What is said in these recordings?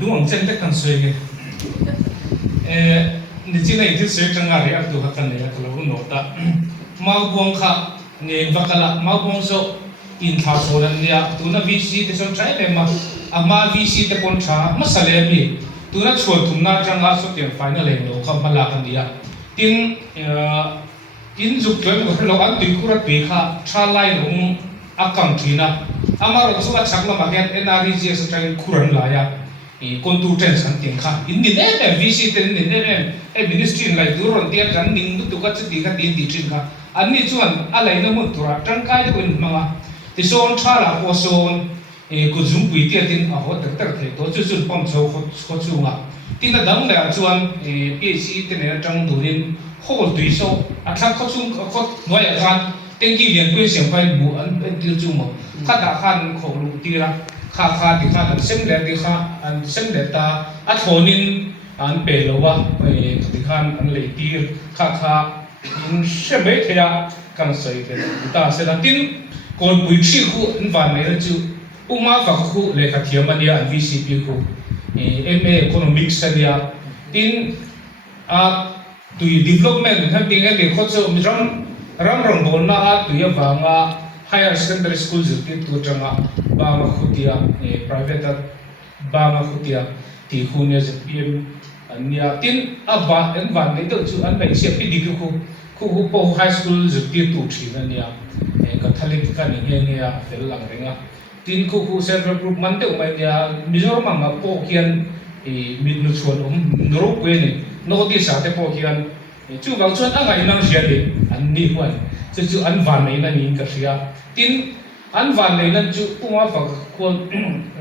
đúng ông chân tất cả suy cái nên chỉ này thì suy trong ngài ác tu học cái này cái lâu nốt ta mau buông khá nên và cái là mau buông số in thao số lần này tu na VC thì xong trái này mà ama VC thì con cha mà sao lại bị tu na chuột thùng na trong ngã số tiền final này nó không phải là cái này tin in dục chuyện củaเราอันตีคุระตีข้าชาไล่ลงอักกังทีนะอามาเราสุดชักละมาเห็น NRG สุดท้ายคุรันลายคนตูเทนสันติข้าอินดีเน่เนี่ยวิสิตอินดีเน่เนี่ยมินิสทรีไล่ดูรอนเดียกันนิ่งดูตุกัดจะตีกันตีนตีจินข้าอันนี้ชวนอะไรนั่นมุดตัวจังไกด์ตัวนี้มาที่โซนชาลาโอโซนกุจุ่มปุยเตียตินอ่ะหัวตึกตึกเลยตัวจุดปั๊มโซ่เขาจุ่มอ่ะที่นั่นดังเลยชวนPhDที่เนี่ยจังดูนิน好对手，他靠中靠我也看，登记连规上块无按丢住么？他打看考路地啦，他的看生来的看，生来的托人北路啊，的看雷地，因什么的呀？刚说的，但是那丁过不去乎，完美了就不麻烦乎，来个天门的 VCP 乎，MA Economics 的呀，丁tùy development tham tiếng cái việc cho mình ram rong bol na tùy vanga higher secondary school dự kiến tu trăng bang khutia private bang khutia thì khu nhà dự kiến nhà tin ava en van này đâu chú anh bảy xếp đi đi khu po high school dự kiến tu chỉ là nhà Catholic cái này nghe phải làm đấy nga tin khu self group man đâu mà nhà Mizoram mà po kian mình nuôi chuột nấu quên này nó đi sao thế po kian chú vào chuột anh ấy năng xia đi anh đi hoài chú anh van này là nhìn cái xia tin anh van này là chú cũng phải quan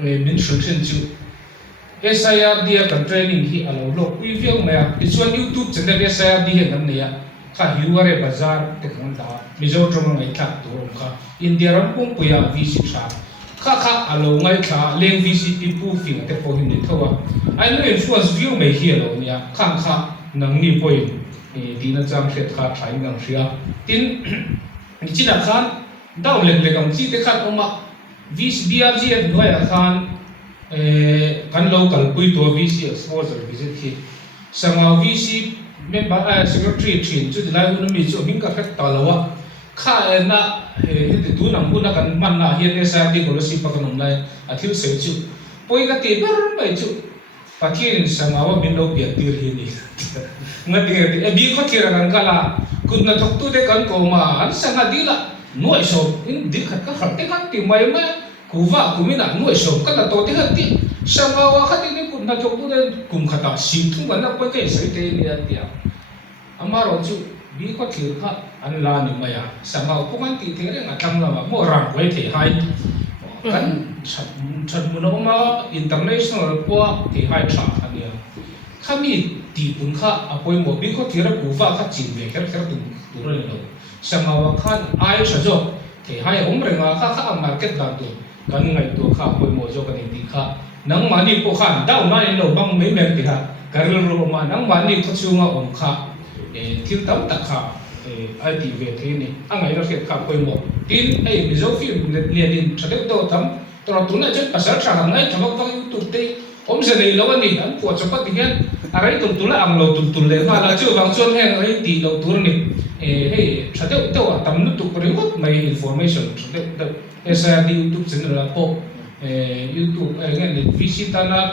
mình sử dụng chú SIR cái training hi alo lo quý việc mà cái chuột YouTube trên cái SIR hiện năm này khá hiểu cái bazar cái con đó Mizoram trong ngày khác tổ khá India ram cũng bây giờ visit sao khá alo ngay khá lên VCP proofing cái phổ hình này thôi anh nói influence view mấy hi alo nha khá năng ni point đi na trang set khá trái ngang xia tin chỉ là khán đau lệch lệch ông chỉ để khán ông mà VCBRG nói là khán kan local pui to VC exposure visit hi sama VC member secretary chin chu dilai hun mi chu min ka khat talawa kha na he tu nang bu na kan man na hian SRD policy pa kan lai a thil se chu poi ka ti ber bai chu pathian sama wa min lo pia tir hi ni ngati e bi kho thira kan kala kun na thok tu de kan ko ma an sanga dila noi so in dik khat ka khat te kan ti mai ma kuva kumina nuôi sầu cái là tổ chức hết đi sao mà hoa khát đi cũng là chỗ tôi cùng khát ta xin thung vấn là cái sợi thế này đi à ama rồi chú bí có thiếu khát anh là những mày à sao mà cũng anh tí thế này là thằng nào mà mua ràng với thể hay anh thật muốn mà international qua thể hay trả anh đi à kami tí bún khát à quay một bí có thiếu là kuva khát chìm về cái tụ rồi đâu sao mà hoa khát ai sử dụng thể hay ông rồi mà khát market là tụ kan ngai tu kha poi mo jo kan ti kha nang mani po khan dau na en lo bang me me ti ha karil ro ma nang mani tho chu nga om kha thil tam ta kha ai ti ve the ni angai ro kha poi mo tin ai mi zo fi le din thade do tam to tu na chen pasal cha ngai thabak wa youtube te om se nei lo ni an po chapat ti hian arai tu la ang lo tu le ma la chu wang chon heng ai ti lo tur ni hey thade do tam nu tu pare mo mai information thade SRD YouTube channel là po YouTube nghe là visit na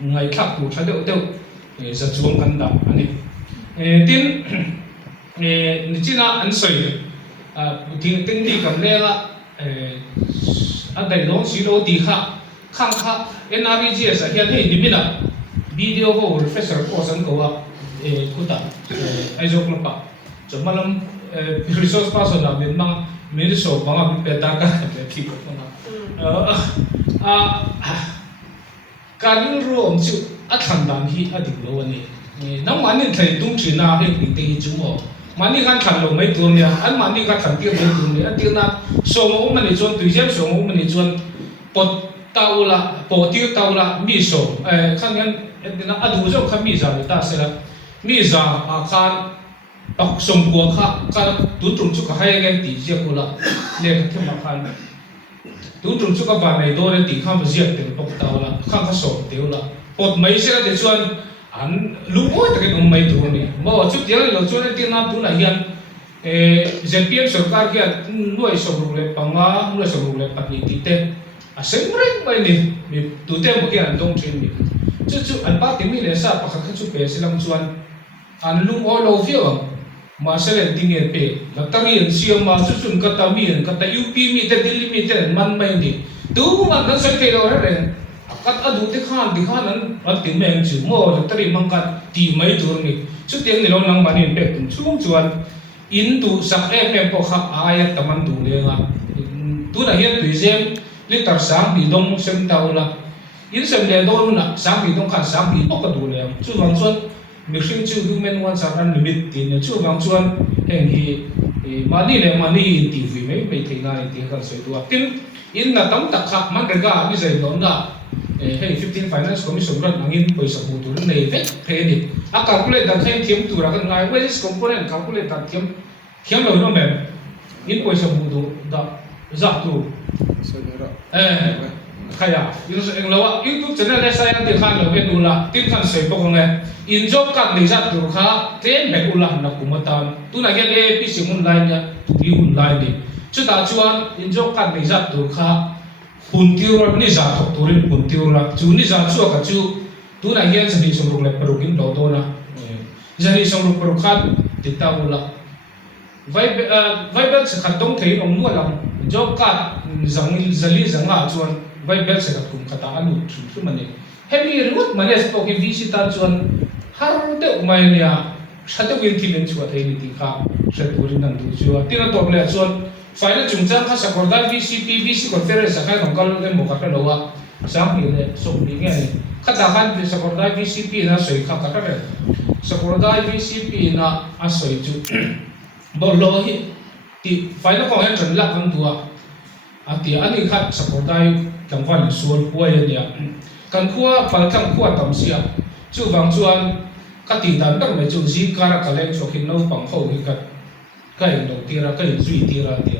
ngày khác của thay đổi giờ chuông căn đạo anh tin chỉ là anh soi tin tin đi cầm lên là anh đại long xí lô đi khác NRG sẽ hiện hiện đi là video của professor của sân của cụ ta ai cho nó bảo cho mà làm resource person là bên mang mình số bằng cái beta cái thì cũng cái rồi ông chú ăn thằng đàn hi ăn được lâu này nóng mà nên thấy đúng chuyện nào hết mình thấy chú mò mà nên ăn thằng lâu mấy tuần nha ăn mà nên ăn thằng tiêu mấy tuần nha ăn tiêu na số mẫu mình chọn tùy chép số mẫu mình chọn bột tàu là bột tiêu tàu là mì số khang nhân nó ăn đủ rồi khang mì già người ta sẽ là mì già khang bọc sông của khá tú trùng chút cả hai cái tỷ giết của là liền thêm mà khăn tú trùng chút các bạn này đôi thì khám giết từ bọc tàu là khang khá sổ tiêu là bột mấy sẽ là để chuan anh lúc ôi cái ông mấy tuổi này mà chút tiếng là chuan tiếng nam tu này hiện ZPM sở các kia nuôi sổ rục lệ bằng ngã nuôi sổ rục lệ bắt nhị tít à xem rèn mấy này mình tụi tem một cái anh đông trên mình chút anh bắt tiếng mình là sao bắt khắc chút bé sẽ làm chuan anh lúc ôi lâu phiêu mà sẽ lên tiếng nghe bé là ta hiện siêu mà chút cái ta miền cái ta UP mi ta Delhi mi ta man mấy này tu mà nó sẽ thay đổi đấy các anh đủ thì khan anh tiếng mình chịu mua là ta đi mang cái tìm mấy tuổi này chút tiếng này lâu năng bán hiện bé cũng chung chuan in tu sak em po kha ayat taman tu le nga tu na hian tui zem litar sang bi dong sem tau la in sem le do na sang bi dong khan sang bi po ka du le chu wang chuan mi hring chu human one sar an limit tin chu wang chuan heng hi mani le mani in ti vi me theina in ti kan soi tu tin in na tam tak kha man ga mi zai don na hey 15 finance commission ran angin paisa bu tu nei ve the ni a calculate dan thêm thiam tu ra kan ngai wages component calculate dan thiam lo no mem in paisa bu tu da za tu khaya in so englawa youtube channel le sai ti khan lo ve tu la tin khan sei po nge in job kat ni za tu kha ten be ula na kumatan tu na gen apc online ya tu bi online ni chu ta chuan in job kat ni za tu kha puntiur ni za thok turin puntiur la chu ni za chu ka chu tu na hian sani som ruk le parukin do do na jani som ruk paruk khat ti ta ula vai se khat tong thei om nu lam job ka zali zanga chuan vai se khat kum khata anu thu mani hemi remote mane sto ki visita chuan har te umai nia thate win thilen chu thei ni ti kha se turin nan du chu tina top le chuan final chungchang kha sakordai VC conference khai nongkal le mo ka lowa sang hi le som ni nge khata khan bi sakordai VCP na soi kha ka re sakordai VCP na a soi chu bo lo hi ti final ko hen chan la kan tua a ti ani khat sakordai kangwan sual puai ya kan khuwa pal thang khuwa tam sia chu wang chuan ka ti dan tak me chu ji kara kaleng chokhin no pang ho hi ka kai no tira kai zui tira ti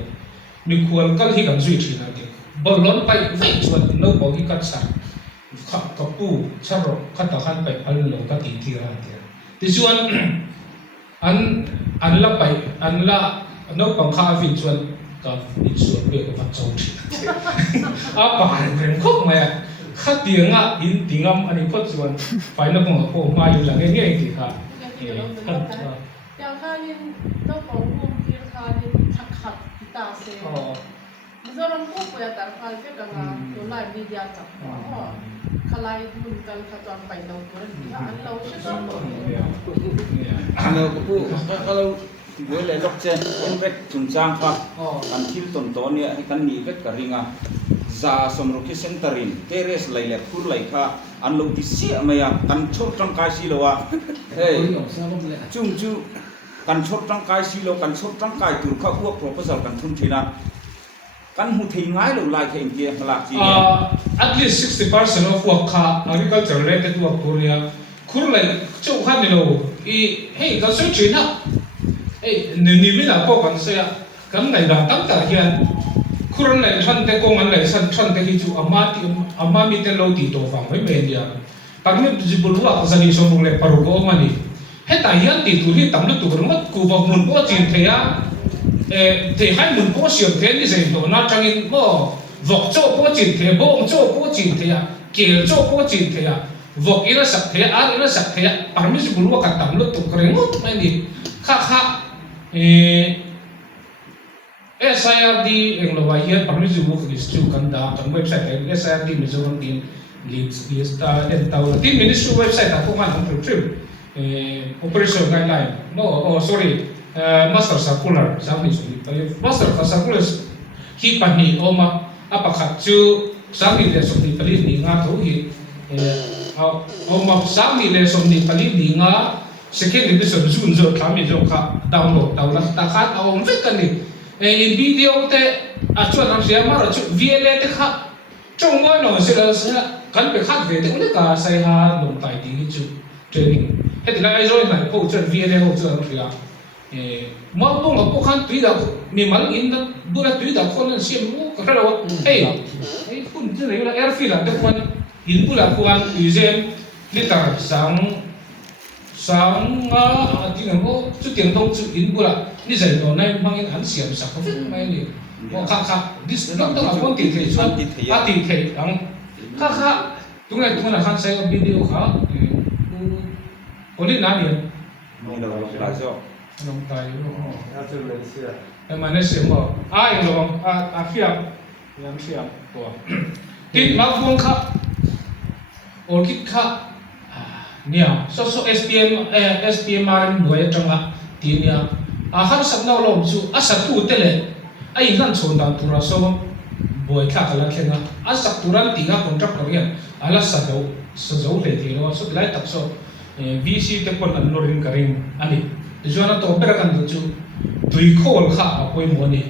mi khual kal hi kan zui thina ti bolon pai vai chuan no bo hi kat sa kha ka pu charo khata khan pai phal lo ka ti tira ti ti chuan an la pai an la no pang kha vin chuan ka ni suan be ka chau thi a pa rem khok ma kha tianga in tingam ani phot chuan pai na ko ma yu la nge nge ti kha yang kalian tahu kalau mungkin kalian cakap kita se, misalnya aku ya terkal ke dengan dollar media cakap, kalau itu mungkin kalau pai tahu tu dia anda usah tahu. Kalau boleh lokjen, invest tunjang pak, kan hil tonton ya, kan nivet karinga, za somroki centerin, teres laile pur laika, anlo disi amaya, kan chot trong kai siloa, hey, cung kan chot trong kai silo, kan chot trong kai tur kha uak proposal kan thun thina, kan hu thei ngai lo lai thei kia halak chi. At least 60% of work kha agriculture related work Korea, kurlai chau khan ni lo, hey, kan soi china. Ni mina po kan saya kan ngai da tam ta hian kurun lai than te ko ngan lai san than te hi chu ama mi te lo ti to fang mai me dia pagni jibul wa zani so mung le paru ko mani he ta hian ti tu hi tam lu tu ron ku ba mun po chin the ya te hai mun po siam te ni zai do na changin mo vok cho po chin the bong cho po chin the ya kel cho po chin the ya vok ina sak the ar ina sak the ya parmi jibul wa ka tam lu tu krengot mai ni kha SIRD ang lawayan permisi work is to kanda kan website SIRD Mizoram din list and tawla din ministry website ako kan ang trip operation guideline master circular sabi so master circular hi pani oma apakat chu sabi le so ni pali ni nga to hi oma sabi le so ni pali ni nga second episode June zo kami zo ka download ta khat awong vet kan ni in video te chuan am sia mar chu VLA te kha chong moi no sila kan be khat ve te ule ka sai ha long tai ding chu training he la ai join mai ko chuan VLA ho chuan ria ma bong ko khan tui da mi mal in da dura tui da khon sim mu ka ra wa hey kun je la airfield da kon in pula kuan ujem liter sang tinga mo chu tiang dong chu in pula ni zai do nai mangin an siam sak ko mai ni o kha dis dong dong apon ti thei chuan a ti thei ang kha tunga khan sai video kha polin na ni ni lo la jo long tai ro ya chu le sia ai ma ne siam bo ai lo a khiam yam siam to tin ma buang kha orchid kha nia so SPM ran noi tanga tinia a har sak no lo chu a sak tu tele ai han chon dan tura so boy kha kala khenga a sak turan tinga contract korian ala sa zo le ti lo so lai tak so VC te pon an lorin karing ani jona to pera kan chu tui khol kha a poi mo ni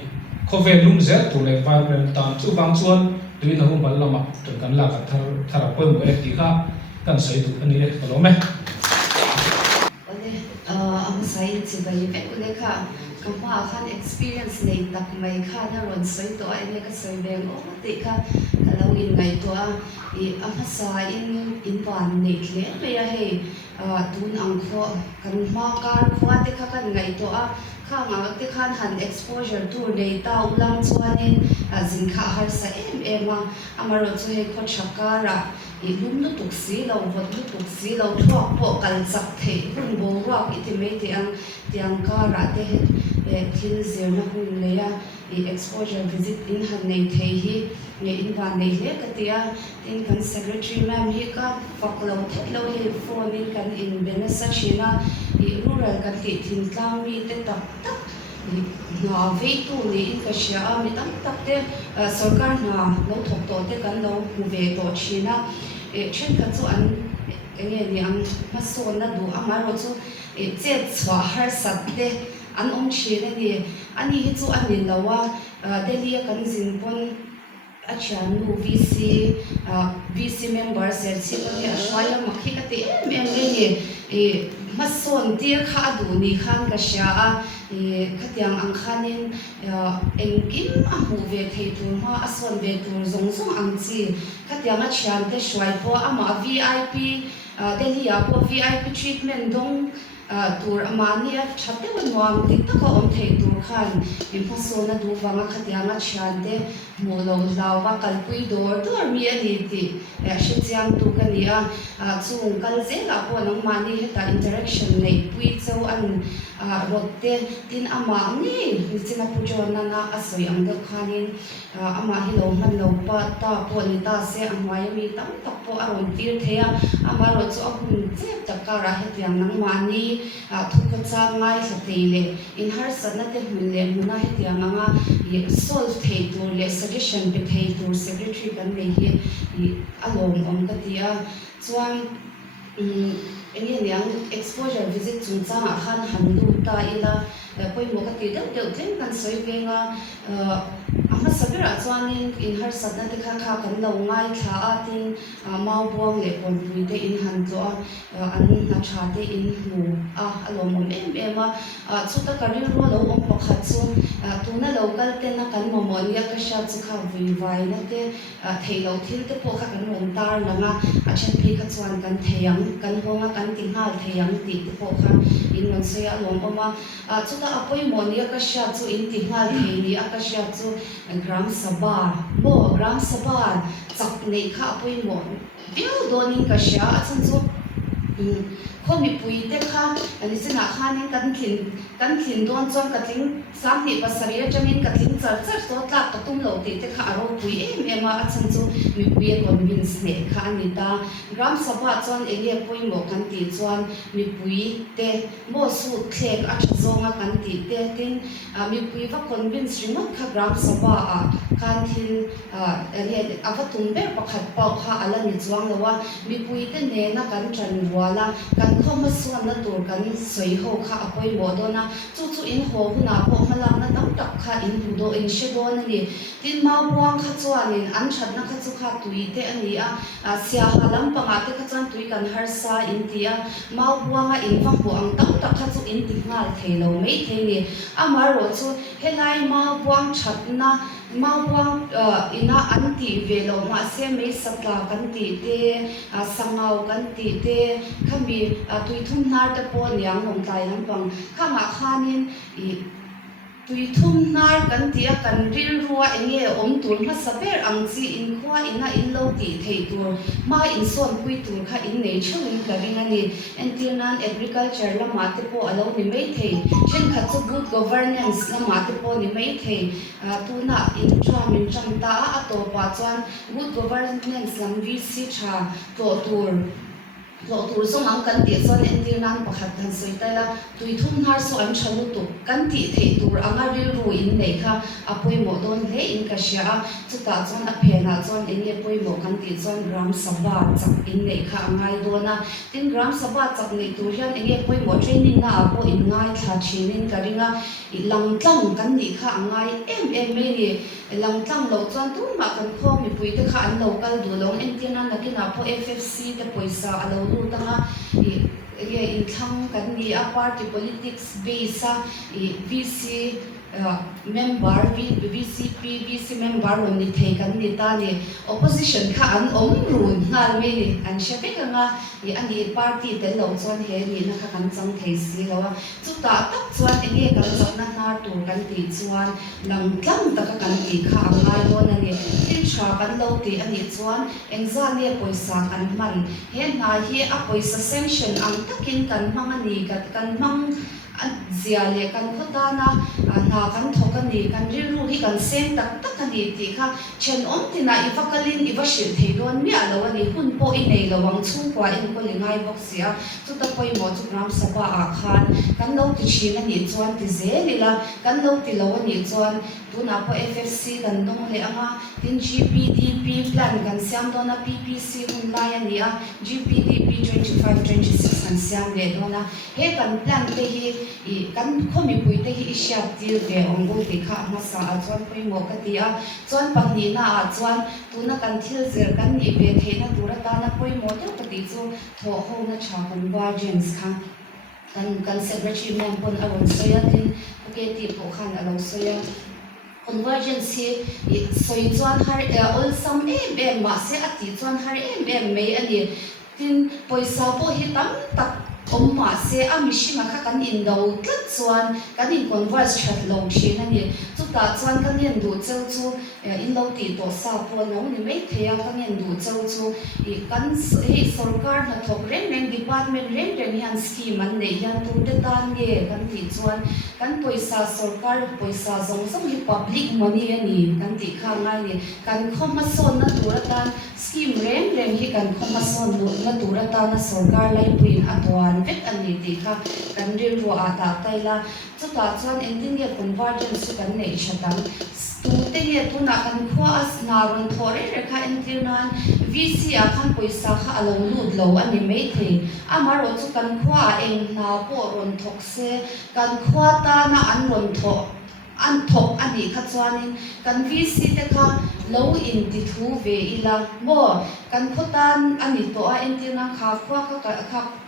khoven lum zer tu le environment tan chu bang chuan tui na hum bal lama tu kan la ka thar poi mo e ti kha kan sai tu ani le ko me ole ang sai chi bai pe ole kha kampa khan experience nei tak mai kha na ron sai to ai ne ka sai beng o ti kha kalau in ngai to a I ang sa in ban nei le me ya he tun ang kho kan ma kar khwa te kha kan ngai to a kha nga te khan han exposure to nei ta ulang chuanin zin kha har sa em amaro chu he kho chakara ilum nu tuksi lo vot nu tuksi lo thuak po kal sak the hun bo wa iti me te ang tiang ka ra te thil zir na hun le ya exposure visit in han nei the hi nge in van nei le ka tia in kan secretary ma'am hi ka fak lo the lo hi phone in kan in benesa china rural kan ti thin tlang mi te tak tak na ve tu ni ka sha mi tam tak te sarkar na lo thok to te kan lo hu ve to china chen ka chu an nge ni ang ma so na du amaro chu che chwa har sat te an china ni ani hi chu an ni lawa delhi kan zin pon achanu VC members sersi ko ni ashwaya makhi ka te em ni mason tir kha du ni khan ka sha khatiang ang khanin engkim a hu ve thei tur ma ason ve tur zong zong ang chi khatiang a chian te shwai po ama VIP delhi a po VIP treatment dong tur amania chatte wan wam tik ta ko om thei tur khan imposo na du wanga khatiang a chian te mo lo lawa kal pui dor mi ani ti shi chiang tu ka ni a chung kal ze la po nang mani heta interaction nei pui chau an rotte tin ama ni china pujo na na asoi ang de khanin ama hi lo man lo pa ta po ni ta se amai mi tam tak po aron tir thea ama ro chu ahun che takara hetiang nang mani thuka cha ngai sa teile in har sana te hunle muna hetiang anga solve thei tur le suggestion be thei tur secretary kan le hi along om ka tia chuan enge yang exposure visit chung chang a khan handu ta ila poi mo ka ti deuh thleng kan soi venga ama sabira chuanin in har sadna te kha kan lo ngai thla a tin mau buang le kon pui te in han to an na tha te in mu alom em chuta karir ro lo om pakhat chu tuna local te na kan momonia ka sha chu kha vui vai na te theilo thil te po kha kan ron tar langa a chen pi kha chuan kan theyang kan honga kan tinghal theyang ti te po kha in non se alom oma chuta apoi monia ka sha chu in tinghal thei a ka sha chu gram sabar chak nei kha apoi mon biu donin ka sha a chan chu khomi pui te kha ani sina khanin kan thin don chon ka tling sam ni pasari chamin ka tling char so tlak ka tum lo te kha ro pui em a chan chu mi pui convince ne kha ani ta gram sabha chon enge pui mo kan ti chuan mi pui te mo su thlek a zonga kan ti te tin mi pui va convince ringot kha gram sabha a kan thin ri avatum ber pakhat pau kha ala ni chuang lawa mi pui te ne na kan tran wala kan khoma suan na tur kan soi ho kha apoi modona chu in ho huna po malak na tam tak kha in budo in shedo na ni tin ma buang kha chuanin an that na kha chu kha tui te ani a sia halam panga te kha chan tui kan har sa in tia ma buanga in fa po ang tam tak kha chu in ti ngal thelo mei the ni amaro chu helai ma buang that na mawang ina anti velo ma se me satla kan ti te sangau kan ti te khami tuithum nar te po niang hong tai lampang khama khanin I tuithum nar kan tia kan ril ruwa enge tur ma saber ang chi in khwa ina in lo ti thei tur ma in son pui tur kha in nei chhungin karing ani entirnan agriculture la ma te po alo ni mai thei chen kha chu good governance la ma te po ni mai thei tuna in cham ta a to pa chuan good governance lam vi si tha to tur song ang kan ti son entirnan pakhat han soi ta la tuithum har so an chalu tu kan ti thei tur anga ril ru in nei kha apoi mo don le in ka sha chuta chon a phena chon enge poi mo kan ti chon gram sabha chak in nei kha angai dona tin gram sabha chak nei tur hian enge poi mo training na apo in ngai tha thinin karinga lang tlang kan ni kha angai em me ni lang tlang lo chon tu ma kan kho mi pui te kha an lo kal du long entirnan na kina po FFC te poisa alo ru tanga in thang kan ni a party politics base VC member VCP VC member on ni thei kan ni ta ni opposition kha an run ngal me ni an shepe ka nga ani party te lo chon he ni na kha kan chang thei si lo chu ta tak chuan enge kan chak na nar tur kan ti chuan lang tlang ta ka kan ti kha angai lo na ni tin tha kan lo ti ani chuan engza ne poisa kan man he na hi a poisa sanction ang takin kan mang ani kan mang zia le kan khota na kan thokani kan riru hi kan sem tak ani ti kha chen om tina ivakalin ivashil thei don mi alo ani hun po I nei lawang chung kwa in ko lingai bok sia chu ta poi mo chu gram sapa a khan kan lo ti chin ani chuan ti ze lila kan lo ti lo ani chuan tuna po FFC kan dong le anga tin GPDP plan kan siam dona PPC hun lai ani a GPDP 25-26 kan siam le dona he kan plan te hi kan khomi pui te hi isha tir ve ongbo ti kha ma sa a chuan poi mo ka ti a chuan pangni na a chuan tuna kan thil zer kan ni ve the na tura ta na poi mo te ka ti chu tho ho na cha convergence kha kan secretary man pon a ron soya tin ke ti po khan a lo soya convergence hi soi chuan har all some em ma se ati chuan har em me ani tin poisa po hi tam tak ma se a mishima kha kan in do tlat chuan kan in converse chat lo thin ani chu ta chuan kan yen du cheu chu in lo ti to sa po no ni mai thea kan yen du cheu chu kan hi sarkar na thok reng department reng hian scheme an nei hian tu te tan nge kan ti chuan kan poisa sarkar poisa zong hi public money ani kan ti kha ngai ni kan khoma son na turatan scheme reng hi kan khoma son na turatan na sarkar lai puin atwan vet ani ti kha kan ril ro ata taila chuta chuan entinge convergence kan nei chatan tu te nge tu na kan khwa as na ron thore re kha entirnan VC a khan poisa kha alo lut lo ani mai the amaro chu kan khwa eng na po ron thok se kan khwa ta na an ron tho an thok ani kha chuanin kan VC te kha lo in ti thu ve ila mo kan khotan ani to a entina kha khwa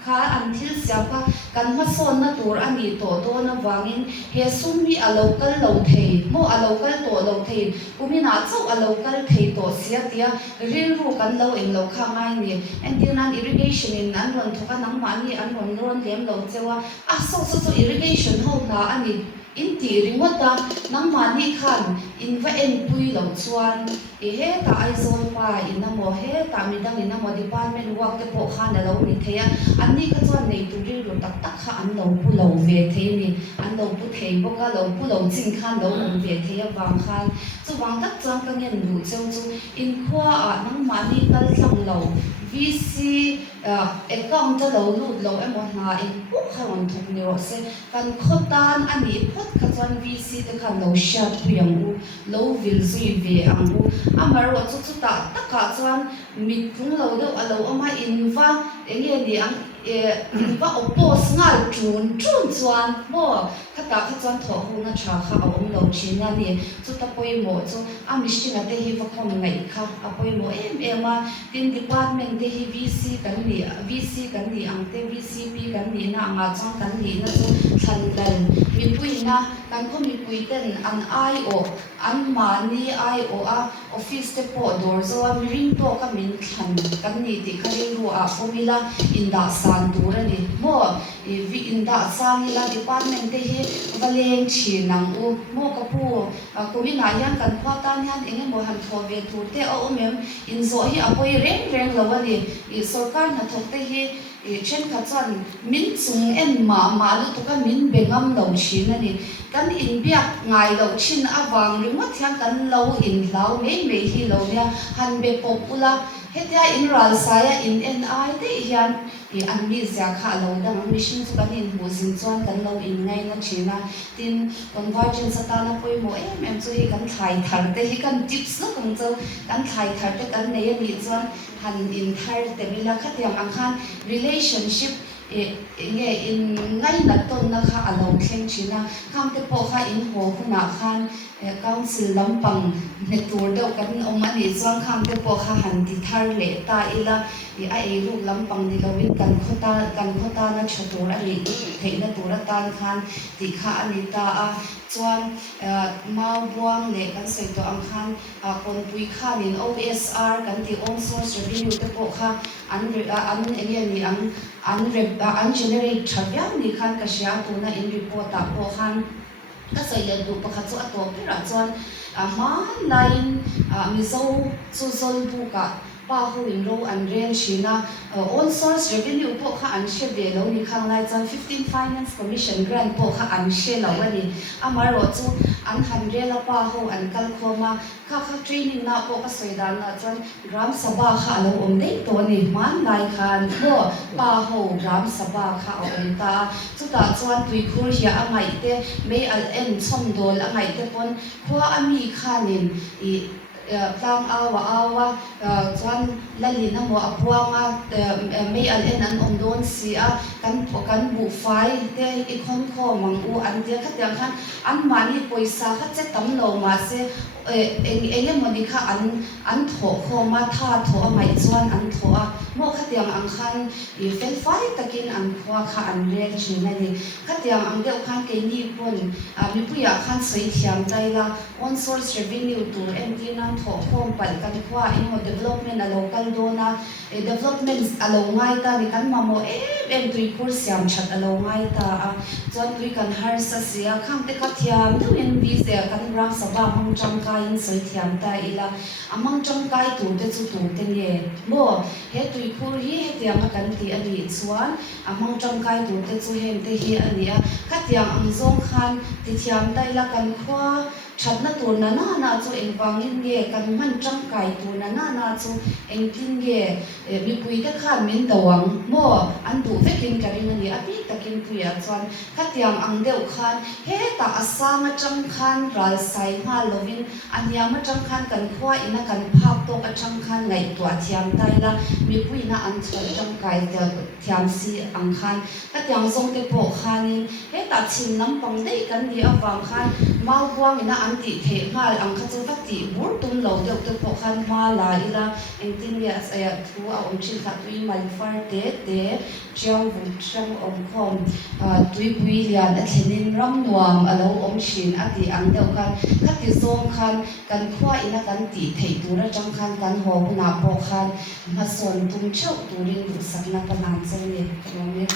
kha an thil sia ka kan ma son na tur ani to na wangin he sumi a local lo thei mo a local to lo thei kumina chau a local thei to sia tia ril ru kan lo eng lo kha ngai ni entina irrigation in an ron thoka nang ma ni an ron lem lo chewa a so irrigation ho na ani in ti ringota nang mani khan inva en pui lo chuan he ta ai zon pa inamo he ta midang inamo department work te po khan lo ni theya anni kha chuan nei tu ri ro tak tak kha an lo pu lo ve the ni an lo pu thei boka lo pu lo chin khan lo ve theya wang khan chu wang tak chuan ka ngen du cheu chu in khwa a nang mani kal thang lo VC account lo lut lo emo na in pu khan thok ni ro se kan khotan ani phot kha chuan VC te khan lo shat piang u lo vil zui ve ang u amaro chu ta taka chuan mit khung lo do alo ama inwa enge ni ang ว่าโอโปสงาจูนจวนบ่ข้าตาข้าจวนถอหูนะชาข้าเอาเราชินนี่จุดตะปอยหมดจุอามิชิงาเตหิฟักคอมไงข้าอาปอยหมดมาดินดีพาร์ตเมนต์เตหิ VC กันนี่อังเต VCP กันนี่นะงาจังกันนี่นะจุทันเดินมีปุยนะกันก็มีปุยเต้นอันIOอันมานี่ IOออฟฟิศเตปอดอร์โซมีริงโตก็มีทันกันนี่ที่เขาเรียกว่าฟอร์มูล่าอินดาสันตัวนี่บ่อินดาสันนี่ละดีพาร์ตเมนต์เตหิวาเลนชีนังอุโมกับผู้กูมีนายยันกันควาตันยันเองบ่หันทอเวทูเตอเมมอินโซฮิอปอยเร่งแล้ววันนี้สุรการนัทเตหิเช่นขัดจันมินซุงมาลุตุกันมินเบงอัมเหล่าชินนี่กันอินเบียกไงเหล่าชินอวังหรือว่าที่กันเหล่าอินเหล่าไม่ฮิเหล่าเนี่ยหันเบปปุละเฮตยาอินรัลสายอินNI เดียนอันมีเสียขาเหล่าดังมิชชั่นสุกันอินหูสินจวนกันเหล่าอินไงนะชินะตินคนวาจินสตาร์นะปุยโมแม่ช่วยกันถ่ายถัดแต่ที่กันจิบส์กันเจ้ากันถ่ายถัดแต่กันเนี่ยมีจวนหันอินไทยแต่เวลาคัดอย่างอังคาร relationship อินไงนัดต้นนะคะอารมณ์เข่งชินะข้ามเตปอค่ะอินหัวคุณอาคันก้าวสิลำปังในตัวเดียวกันองมันอีส่วนข้ามเตปอค่ะหันติทาร์เลตาอีละไอลูกลำปังนี่เราวิกันโคตานะชตัวอันนี้เทนตัวตานคันติขาอันนี้ตาส่วนมาบวงเล็กกันใส่ตัวอังคันคนปุยข้านิน OSR กันที่ on source revenue เตปอค่ะอันนี้อัน generate ชัดยังนี่คันก็เสียตัวน่ะ in report ตาพอคันก็ใส่เลยดูประคัตตัวพี่รัจวนมาไลน์มิโซซูโซลบุกะป้าหูอินโรอันเรียนชีนะon source revenue พวกเขาอันเชื่อเบลนี่ข้างในจัง15 finance commission grant พวกเขาอันเชื่อเราวันนี้มารอจูอันหันเรียนละป้าหูอันกัลโคมาข้า training นะพวกเขาสวยดันนะจังกรามสบาข้าเราได้ตัวนี้มันไลน์คันพวกป้าหูกรามสบาข้าเอาตาจุดตาจวนตุยคูเฮียอันไหนเตไม่อันชมโดนอันไหนเตปนขวาอันมีข้านินตั้งเอาว่าจวนละลินหัวพวงไม่อันนั้นองโดนเสียกันบุไฟเตอีกคนข้อมังอูอันเดียขัดยังคันอันมานี่ปุยสาขัดจะตั้มโลมาเสเองมันนี่ค่ะอันโถโคมาท่าโถไม่จวนอันโถโมขัดยังอังคันเฟลไฟตะกินอันขวาค่ะอันเรียนชื่อนั่นเองขัดยังอังเดียวคันเกนี่คนมีผู้อยากคันสวยเทียมใจละ on source revenue ตัวที่นั่นโถโคมปัดกันขวาอินโม development อะ local โดนะ development อะลงง่ายตาในกันมาโมตุยคูร์สยามชัดอะลงง่ายตาจวนตุยกันหาร์เสียข้ามเตกัดยามดูเอ็นวีเสียกันรักสบายมังจังกายสวยเทียมตาอีละมังจังกายตัวเด็ดสุดตัวเต็มเย่บ่เฮตุยคูร์ฮีเฮตียงกันตีอดีตส่วนมังจังกายตัวเด็ดสุดเฮมเตฮีอันนี้กัดยังอังซงคันติเทียมตาอีละกันขวาชัดนะตัวน่าจูเอ็งฟังยินเย่กันมันจังกายตัวน่าจูเอ็งกินเย่มีปุยตะขันมินตะวังบ่อันดูเฟกินกันนี่นี่อภิตะกินปุยอัจวนขัดยังอังเดียวขันเฮตาอาสามาจังขันรัลไซมาโลวินอันยามาจังขันกันขวาอินะกันภาพโตกันจังขันไงตัวเทียมไตละมีปุยน่าอันชนจังกายเทียมซีอังขันขัดยังทรงเตโปขันนี่เฮตาชินน้ำปังได้กันดีอวังขันมาบวงอินะอันติเทมาอังขจูตักติบุรตุนเหลาเดียวเตโปขันมาลาอีละเอ็งตินเบียสทัวอมชินขัดตุยมาลิฟาร์เตเเจ้าบุญช่างอมคอมตุยปุยเลียนเทนินรำนวมอารมณ์อมชินอดีอังเดียวกันขัดติโซมคันกันขวาอินะกันติเทตุระจังคันกันหอบุนาโปคันมาส่วนตุนเช่าตุรินบุษนักนันเจเนตรงนี้